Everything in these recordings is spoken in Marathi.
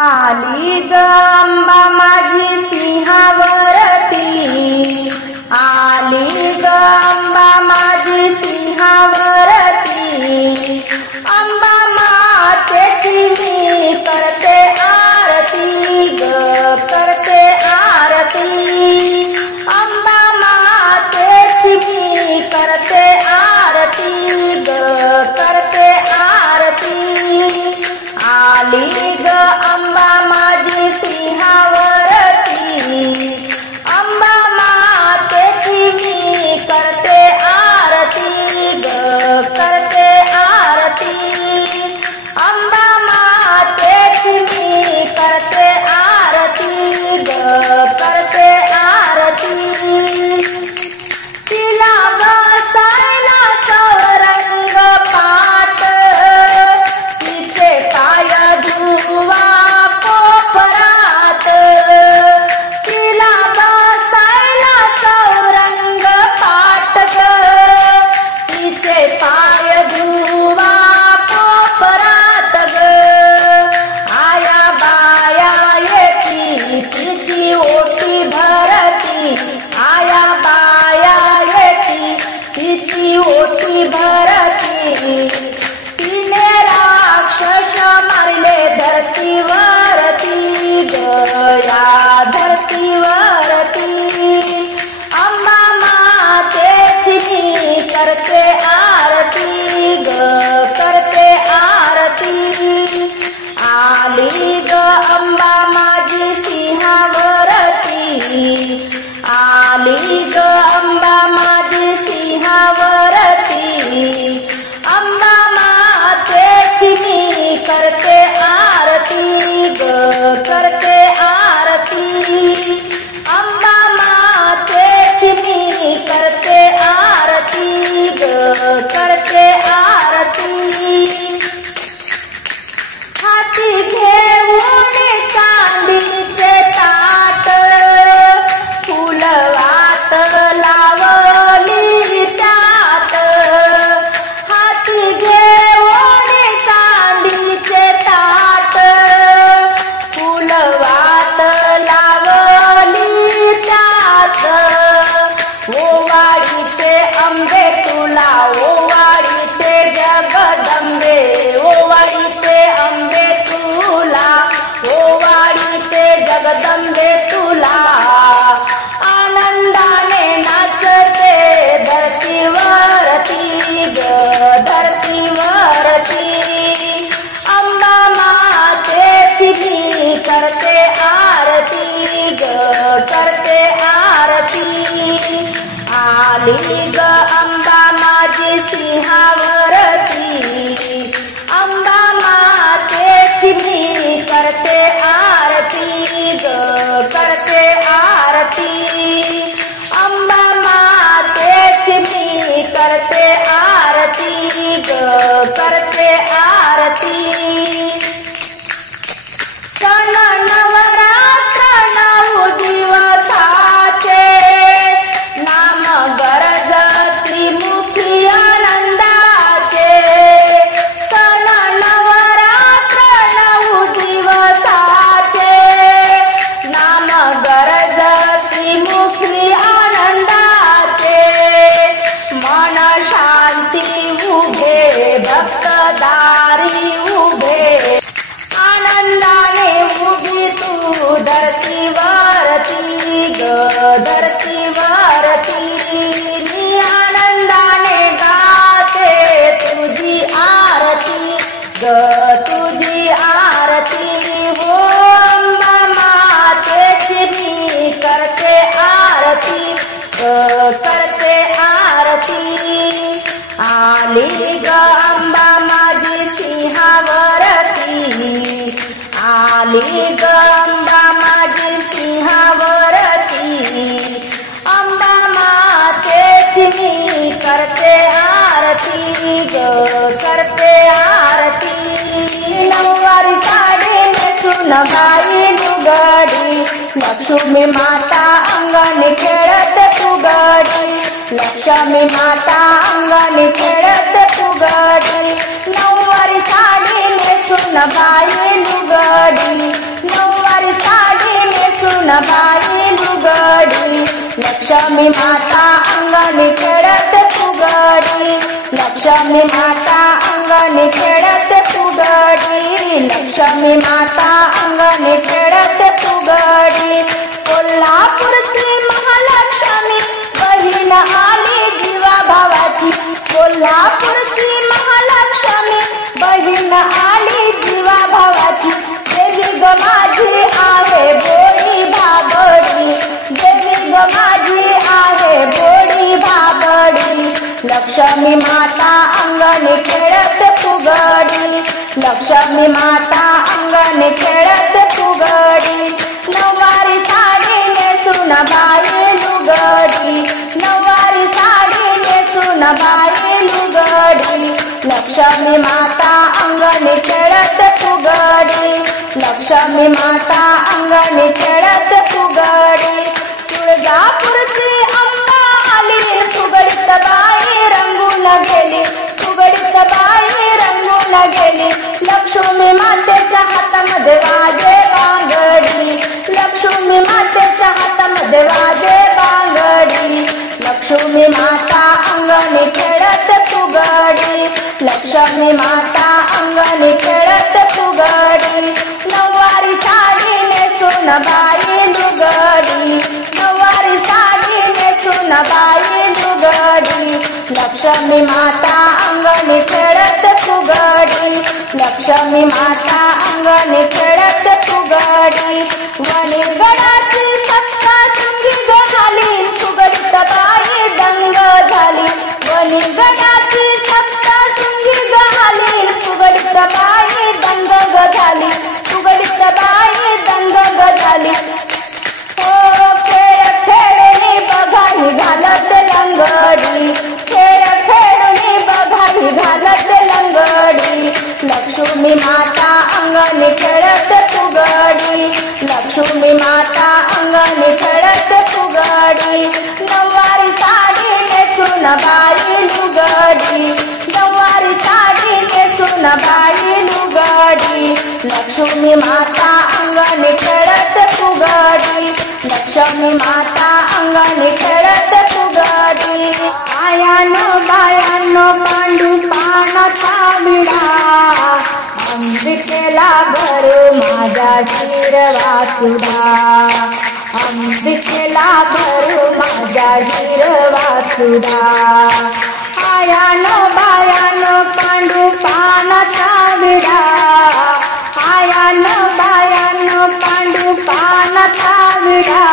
आली ग अंबा माझी सिंहावरती, आली ग अंबा माझी सिंहावरती। अंबा मातेची मी करते आरती ग, करते आरती। अंबा मातेची मी करते आरती ग, करते आरती। आली ग अंबा माझी सिंहावरती, अंबा मातेची मी करते आरती ग, करते आरती। अंबा मातेची मी करते आरती ग, करते आरती। तिला बसायला चौरंग पाट, तिचे पाय धुवा कोपरात। तिला बसायला चौरंग पाट ग, तिचे पाय धुवा कोपरात ग। आया बाया येती तिची ओटी भरती, आया बाया येती तिची ओटी भरती। तिने राक्षस मारले धरतीवरती ग, या धरतीवरती। अंबा मातेची मी करते आरती ग, करते आरती। आली ग अंबा माझी सिंहावरती, आली ग अंबा माझी सिंहावरती। अंबा मातेची मी करते आरती ग, करते आरती। अंबा मातेची मी करते आरती ग, करते आरती। हाती घेऊन चांदीचे ताट, फुलवात लावली त्यात। हाती घेऊन चांदीचे ताट, फुलवात लावली त्यात। ओवाळीते अंबे तुला, ओवाळीते जगदंबे, ओवाळीते अंबे तुला, ओवाळीते जगदंबे तुला। आनंदाने नाचते धरतीवरती ग, धरतीवरती। अंबा मातेची मी करते आरती ग, करते आरती। आली ग अंबा माझी सिंहावरती, अंबा मातेची मी करते आरती ग, करते आरती। अंबा मातेची मी करते आरती ग, करते आरती। सण नवरात्र 9 दिवसाचे, नाम गरजती मुखी आनंदाचे। सण नवरात्र 9 दिवसाचे, नाम गरजती मुखी आनंदाचे। मन शांती उभे भक्तदारी उभे, आनंदाने उभी तू धरतीवरती ग, धरतीवरती। मी आनंदाने गाते तुझी आरती ग, तुझी आरती। हो अंबा मातेची मी करते आरती ग, करते आरती। आली ग अंबा माझी सिंहावरती, आली ग अंबा माझी सिंहावरती। अंबा मातेची मी करते आरती ग, करते आरती। नऊवारी साडी नेसून बाई लुगडी, लक्ष्मी माता अंगणी खेळत फुगडी, लक्ष्मी माता अंगणी खेळत फुगडी। नऊवारी साडी नेसून बाई लुगडी, सुनबाई लुगडी लक्ष्मी माता अंगणी खेळत फुगडी लक्ष्मी माता अंगणी खेळत फुगडी लक्ष्मी माता अंगणी खेळत फुगडी कोल्हापूरची महालक्ष्मी बहीण आली जीवा भावाची कोल्हापूरची महालक्ष्मी बहीण आली जीवा भावाची देवी ग माझी आहे बोळी भाबडी देवी ग माझी आहे बोळी भाबडी लक्ष्मी माता अंगणी खेळत फुगडी लक्ष्मी माता अंगणी खेळत फुगडी नऊवारी साडी नेसून बाई लुगडी नऊवारी साडी नेसून बाई लुगडी लक्ष्मी माता अंगणी खेळत फुगडी लक्ष्मी माता अंगणी खेळत फुगडी तुळजापूरची अंबा आली फुगडीत बाई रंगून गेली फुगडीत बाई रंगून गेली लक्ष्मी मातेच्या हातामध्ये वाजे बांगडी लक्ष्मी मातेच्या हातामध्ये वाजे बांगडी लक्ष्मी माता अंगणी खेळत फुगडी लक्ष्मी माता अंगणी खेळत फुगडी नऊवारी साडी नेसून बाई लुगडी नऊवारी साडी नेसून बाई लुगडी लक्ष्मी माता अंगणी खेळत फुगडी लक्ष्मी माता अंगणी खेळत फुगडी वणीगडाची सप्तशृंगी झाली फुगडीत बाई दंग झाली वणीगडाची सप्तशृंगी झाली फुगडीत बाई दंग झाली फुगडीत बाई दंग झाली हो खेळ खेळणी बघाई घालत लंगडी खेळ खेळणी बघाई घालत लंगडी लक्ष्मी माता अंगणी खेळत फुगडी लक्ष्मी माता अंगणी खेळत फुगडी नऊवारी साडी नेसून बाई लुगडी नऊवारी साडी नेसून बाई लुगडी लक्ष्मी माता अंगणी खेळत फुगडी लक्ष्मी माता अंगणी खेळत फुगडी आयानो बायानो पांडू पानाचा विडा अंबिकेला भरू माझा हिरवा चुडा अंबिकेला भरू माझा हिरवा चुडा आयानो बायानो पांडू पानाचा विडा आयानो बायानो पांडू पानाचा विडा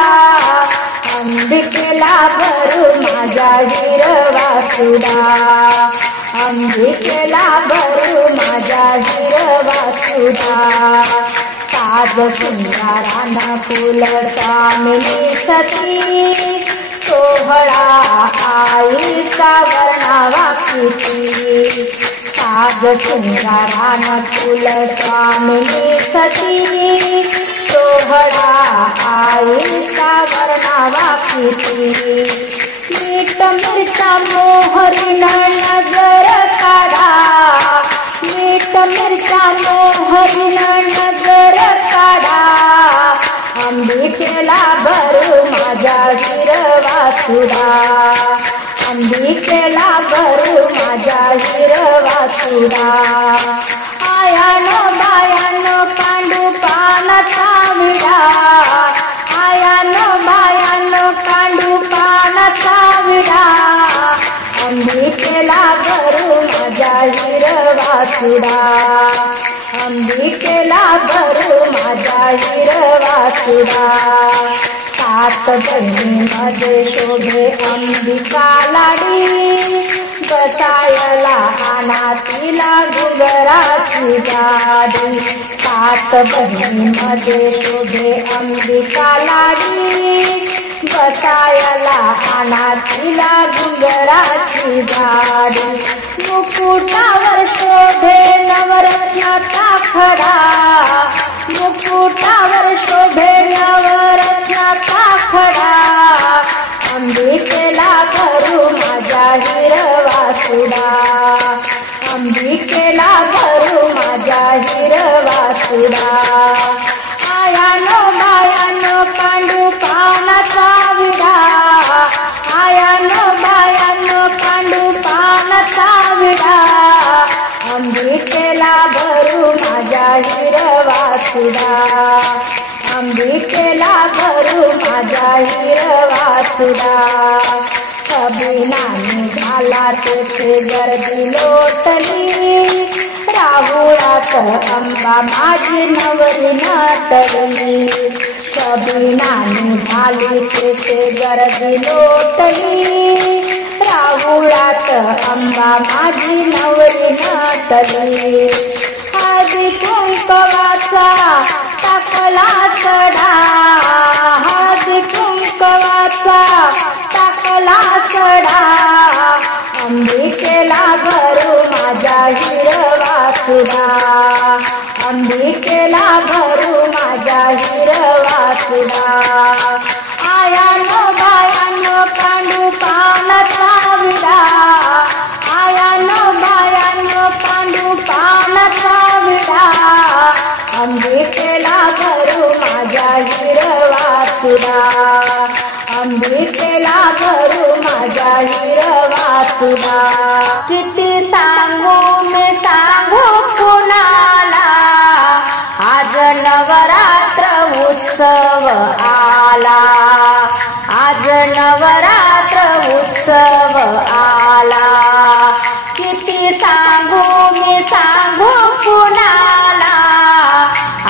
अंबिकेला भरू माझा हिरवा चुडा अंबिकेला भरू माझा हिरवा चुडा साज सुंदराना फुलता मिली सती सोहळा आईचा वर्णावा किती साज सुंदराना फुलता मिली सती सोहळा आईचा वर्णावा किती मीठ मिरचा मोहरी नजर काढा मीठ मिरचा मोहरी नजर काढा अंबिकेला भरू माझा हिरवा चुडा अंबिकेला भरू माझा हिरवा चुडा आयानो बायानो पांडू पानाचा विडा आयानो बायानो पांडू पानाचा विडा अंबिकेला भरू माझा हिरवा चुडा अंबिकेला भरू माझा हिरवा चुडा सात बहिणीमध्ये शोभे अंबिका लाडी बसायला आणा तिला घुगराची गाडी सात बहिणीमध्ये शोभे अंबिका लाडी बसायला आणा तिला घुगराची गाडी मुकुटावर शोभे नवरत्नाचा खडा मुकुटावर शोभे नवरत्नाचा खडा अंबिकेला भरू माझा हिरवा चुडा अंबिकेला भरू माझा हिरवा चुडा आयानो बायानो पांडू माझ्या हिरवासुरा, अंबिकेला भरू माझ्या हिरवासुरा. अभिनानी झाला तेथे गर्दी लोटली, राहुळात अंबा माझी नवरी नाटली. अभिनानी झाली तेथे गर्दी लोटली, राहुळात अंबा माझी नवरी नाटली. हळदी कुंकवाचा टाकला सडा, हळदी कुंकवाचा टाकला सडा. अंबिकेला भरू माझ्या हिरवासुरा, अंबिकेला भरू माझ्या हिरवासुरा. आयानो बायानो पांडू पानाचा विडा, आयानो बायानो पांडू पानाचा विडा. अंबिकेला भरू माझ्या हिरवासुरा, अंबिकेला भरू माझ्या हिरवासुरा. किती सांगू मी सांगू कुणाला, आज नवरात्र उत्सव आला, आज नवरात्र उत्सव आला. किती सांगू मी सांगू कुणाला,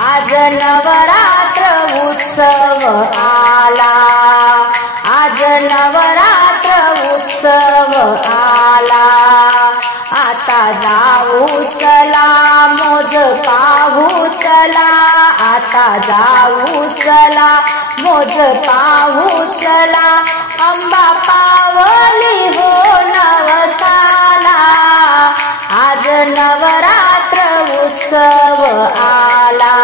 आज नवरात्र उत्सव आला, आज नवरात्र उत्सव आला. आता जाऊ चला मोज पाहू चला, आता जाऊ चला मोज पाहू चला. अंबा पावली हो नवसाला, आज नवरात्र उत्सव आला,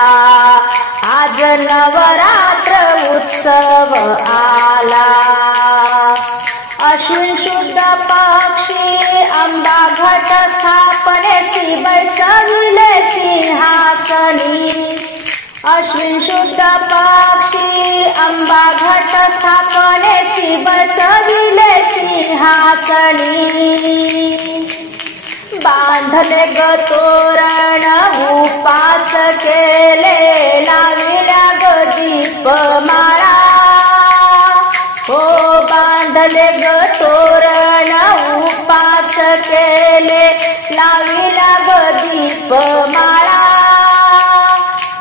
आज नवरात्र उत्सव आला. अश्विन शुद्ध पक्षी अंबा घट स्थापनेसी बैसविले सिंहासनी. अश्विन शुद्ध पक्षी अंबा घट स्थापनेसी बैसविले सिंहासनी. बांधले ग तोरण उपास केले, लाविल्या ग दीपमाळा. हो बांधले ग तोरण उपास केले, लाविल्या ग दीपमाळा.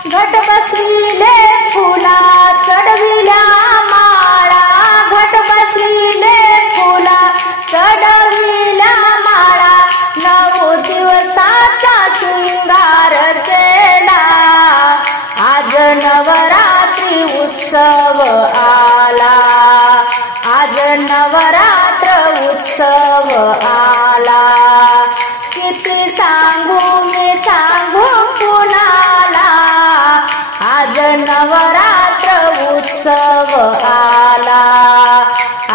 घट बसविले फुला चढविल्या माळा, घट बसविले फुला चढविल्या माळा. 9 दिवसाचा शृंगार केला, आज नवरात्री उत्सव आला, आज नवरात्र उत्सव आला. किती सांगू मी सांगू कुणाला, आज नवरात्र उत्सव आला,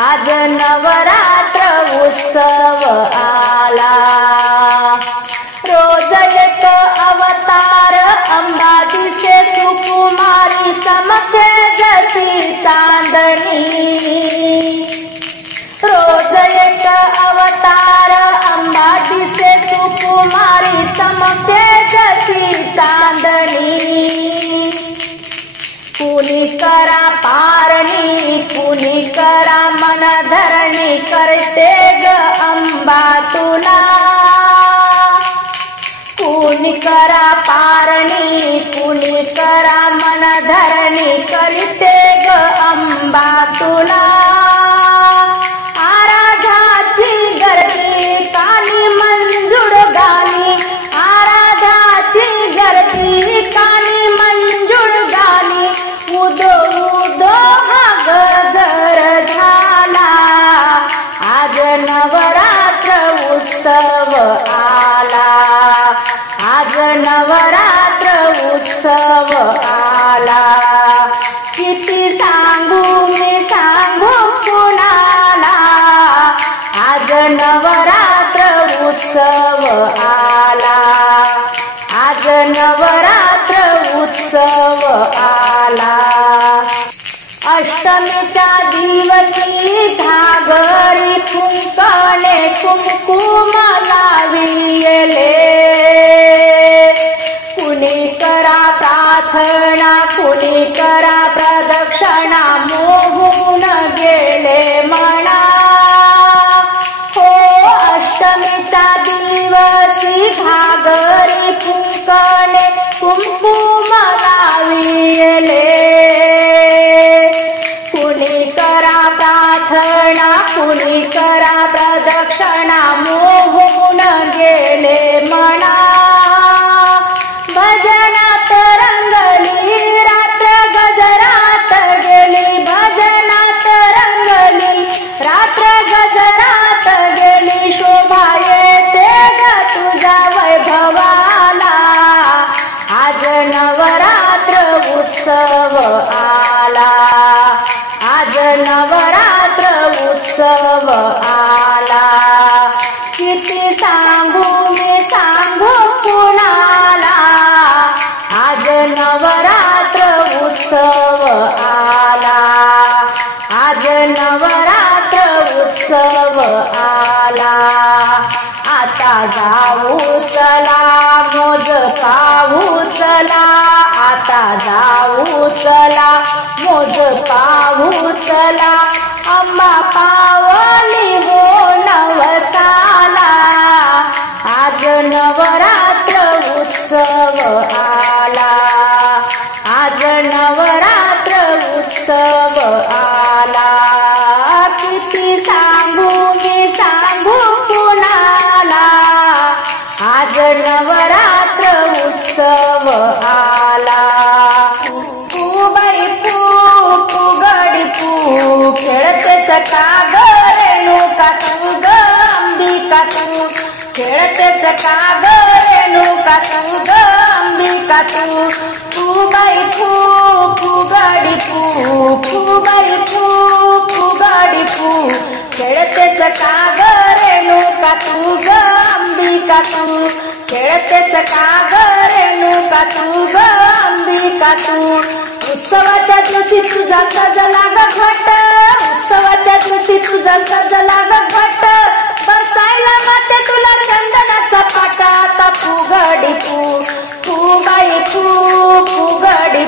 आज नवरात्र उत्सव आला. रोज एक अवतार अंबा दिसे सुकुमारी, चमके जशी चांदणी. रोज एक अवतार अंबा दिसे सुकुमारी, चमके जशी चांदणी. कुणी करा पारणी, कुणी करा मन धरणी, करते ग अंबा तुला. कुणी करा पारणी, कुणी करा मन धरणी, करते ग अंबा तुला. आराधाची गर्दी काली मंजूर गाली, आराधाची गर्दी काली मंजूर गाली. उदो उदो हा गजर झाला, आज नवरात्र उत्सव आला, आज नवरात्र उत्सव आला. किती सांगू मी सांगू कुणाला, आज नवरात्र उत्सव आला, आज नवरात्र उत्सव आला. अष्टमीच्या दिवशी घागरी कुंकणे कुंकुम लाविले, कुणी प्रार्थना कुणी करा प्रदक्षिणा मोहून गेले मना हो अष्टमीचा दिवसी घागरी फुंकणे कुंकुम लाविले कुणी करा प्रार्थना कुणी करा प्रदक्षिणा मोहून गेले मना भजनात रंगली रात्र गजरात गेली भजनात रंगली रात्र गजरात गेली शोभा येते ग तुझ्या वैभवाला आज नवरात्र उत्सव आला आज नवरात्र उत्सव आला किती सांगू मी सांगू कुणाला आज नवरात्र उत्सव आला आज नवरात्र उत्सव आला आता जाऊ चला मोज पाहू चला आता जाऊ चला मोज पाहू चला अम्मा पावली हो नवसाला आज नवरात्र उत्सव आला आज नवरात्र उत्सव आला किती सांगू मी सांगू कुणाला आज नवरात्र उत्सव आला बाई पू गडी पू खेळतेस का ग रेणुका तू ग अंबिका तू खेळतेस का ग रेणुका तू ग अंबिका तू बाई फू गडी फू बाई फू गडी फू खेळतेस का ग रेणुका तू ग अंबिका तू खेळतेस का ग रेणुका तू ग अंबिका तू उत्सवाच्या दिवशी तुझा सजला ग घट उत्सवाच्या दिवशी तुझा सजला ग घट बसायला माते तुला चंदनाचा पाटा आता फुगडी फू बाई फुगडी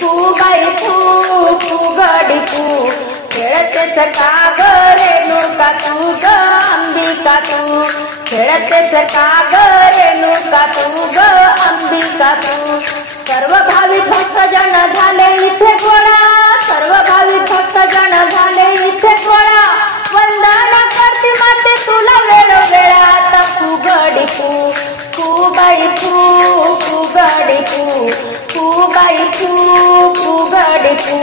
फू बाई फुगडी फू खेळतेस का ग रेणुका तू ग अंबिका तू खेळतेस का ग रेणुका तू ग अंबिका तू सर्व भाविक भक्तजन झाले इथे गोळा सर्व भाविक भक्तजन झाले इथे गोळा वंदना करते माते तुला वेळोवेळा आता फुगडी फू बाई फुगडी फू बाई फुगडी फू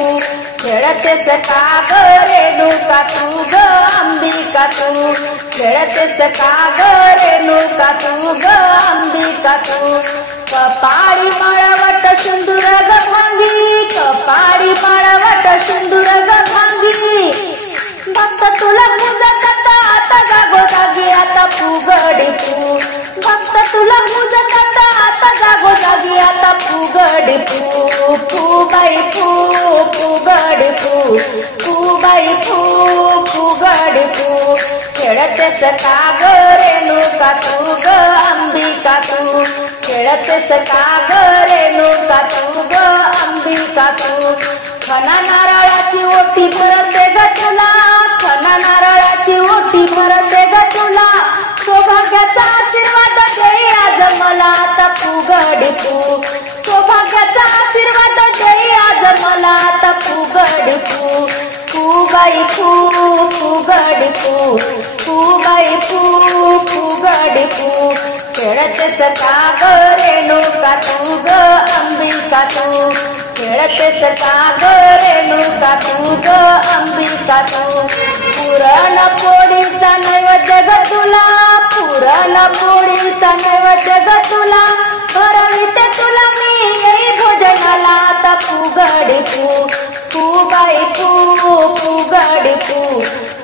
खेळतेस का ग रेणुका तू ग अंबिका तू खेळतेस का ग रेणुका तू ग अंबिका तू कपाळी माळवट सिंदूर ग भांगी कपाळी माळवट सिंदूर ग भांगी भक्त तुला पूजत आता जागोजागी आता फुगडी फू भक्त तुला पूजत आता जागोजागी आता फुगडी फू बाई फुगडी फू बाई फुगडी फू खेळतेस का ग रेणुका तू ग अंबिका तू खेळतेस का ग रेणुका तू ग अंबिका तू खना नारळाची ओटी भरते ग तुला खना नारळाची ओटी भरते ग तुला सौभाग्याचा आशीर्वाद दे आज मला आता फुगडी फू सौभाग्याचा आशीर्वाद दे आज मला आता फुगडी फू बाई फुगडी फू बाई फुगडी फू खेळतेस का ग रेणुका तू ग अंबिका तू खेळतेस का ग रेणुका तू ग अंबिका तू पुरण पोळीचा नैवेद्य ग तुला पुरण पोळीचा नैवेद्य ग तुला भरविते तुला मी येई भोजनाला आता फुगडी फू बाई फुगडी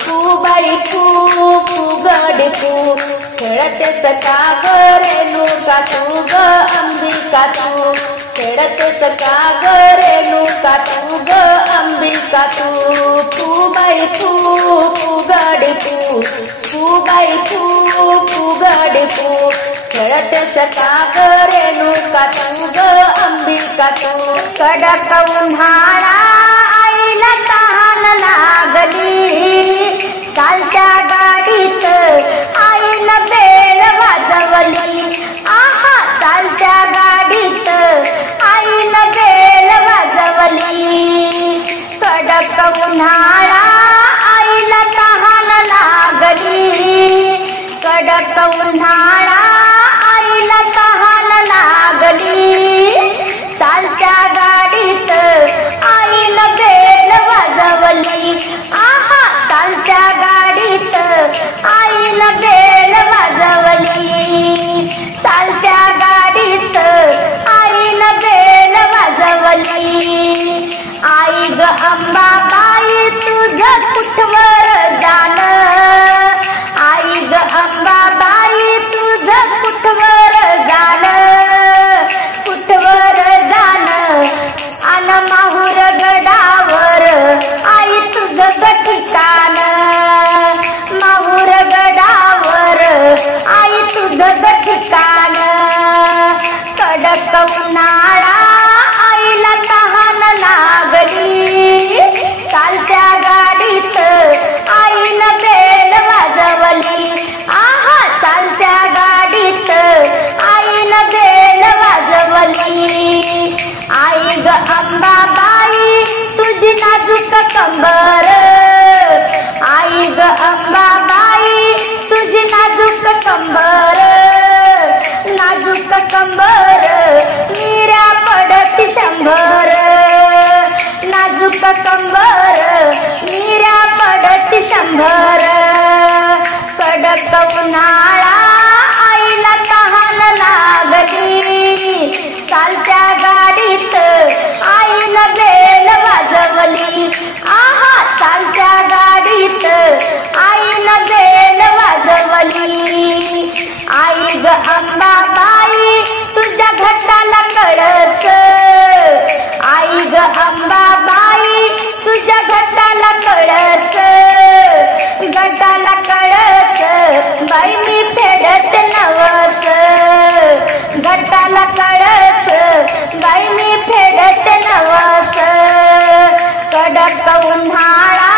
फू बाई फुगडी फू खेळतेस का ग रेणुका तू ग अंबिका तू खेळतेस का ग रेणुका तू ग अंबिका तू बाई फुगडी फू बाई फुगडी फू खेळतेस का ग रेणुका तू ग अंबिका तू. कडक उन्हाळा आईला तहान लागली, चालत्या गाडीत आईनं बेल वाजवली. आहा चालत्या गाडीत आईनं बेल वाजवली. कडक उन्हाळा आईला तहान लागली, कडक उन्हाळा आईला तहान लागली. चालत्या गाडीत आईनं बेल वाजवली. आहा चालत्या गाडीत आईनं बेल वाजवली. चालत्या गाडीत आईनं बेल वाजवली. आई ग अंबाबाई तुझं कुठवर जाणं, आई ग अंबाबाई तुझं कुठवर जाणं, कुठवर जाणं. अन माहुर गडावर आई तुझं ठिकाण, माहुर गडावर आई तुझं ठिकाण. कडक उन्हाळा आईला तहान लागली, चालत्या गाडीत आईनं बेल वाजवली. आहा चालत्या गाडीत आईनं बेल वाजवली. आई ग अंबाबाई तुझी नाजूक कंबर, आई ग अंबाबाई तुझी नाजूक कंबर, नाजूक कंबर मीऱ्या पडती 100, नाजूक कंबर मीऱ्या पडती 100. कडक उन्हाळा आईला तहान लागली, चालत्या गाडीत आईनं बेल वाजवली. आहा चालत्या गाडीत आईनं बेल वाजवली. आई ग अंबाबाई तुझ्या घटाला कळस, आई ग अंबाबाई तुझ्या घटाला कळस, घटाला कळस बाई मी फेडत नवस, घटाला कळस बाई मी फेडत नवस. कडक उन्हाळा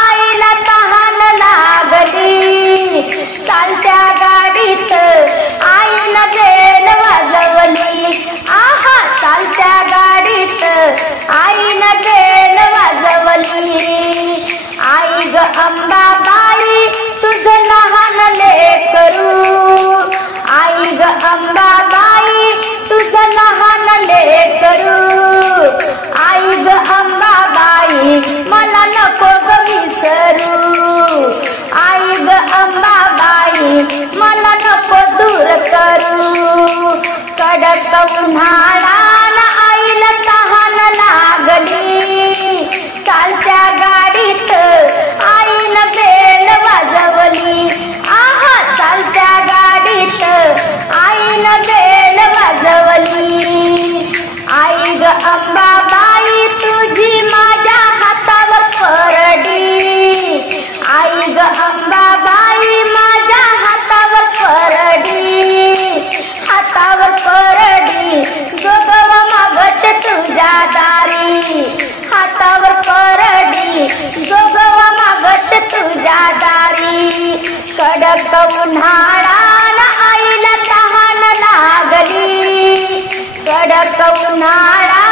आईला तहान लागली, चालत्या गाडीत आईनं बेल वाजवली. आहा चालत्या गाडीत आईनं बेल वाजवली. आई ग अंबाबाई तुझं लहान लेकरू, आई ग अंबाबाई तुझं लहान लेकरू. आई ग अंबाबाई मला नको ग विसरू, आई ग अंबाबाई मला नको दूर करू. कडक उन्हाळा आईला तहान लागली, चालत्या गाडीत आईनं बेल वाजवली. आहा चालत्या गाडीत आईनं बेल वाजवली. आई ग अंबाबाई तुझी माझ्या हातावर परडी, आई ग अंबाबाई माझ्या हातावर परडी, हातावर परडी जोगवा मागत तुझ्या दारी, हातावर परडी जोगवा मागत तुझ्या दारी. कडक उन्हाळा आईला तहान लागली, कडक उन्हाळा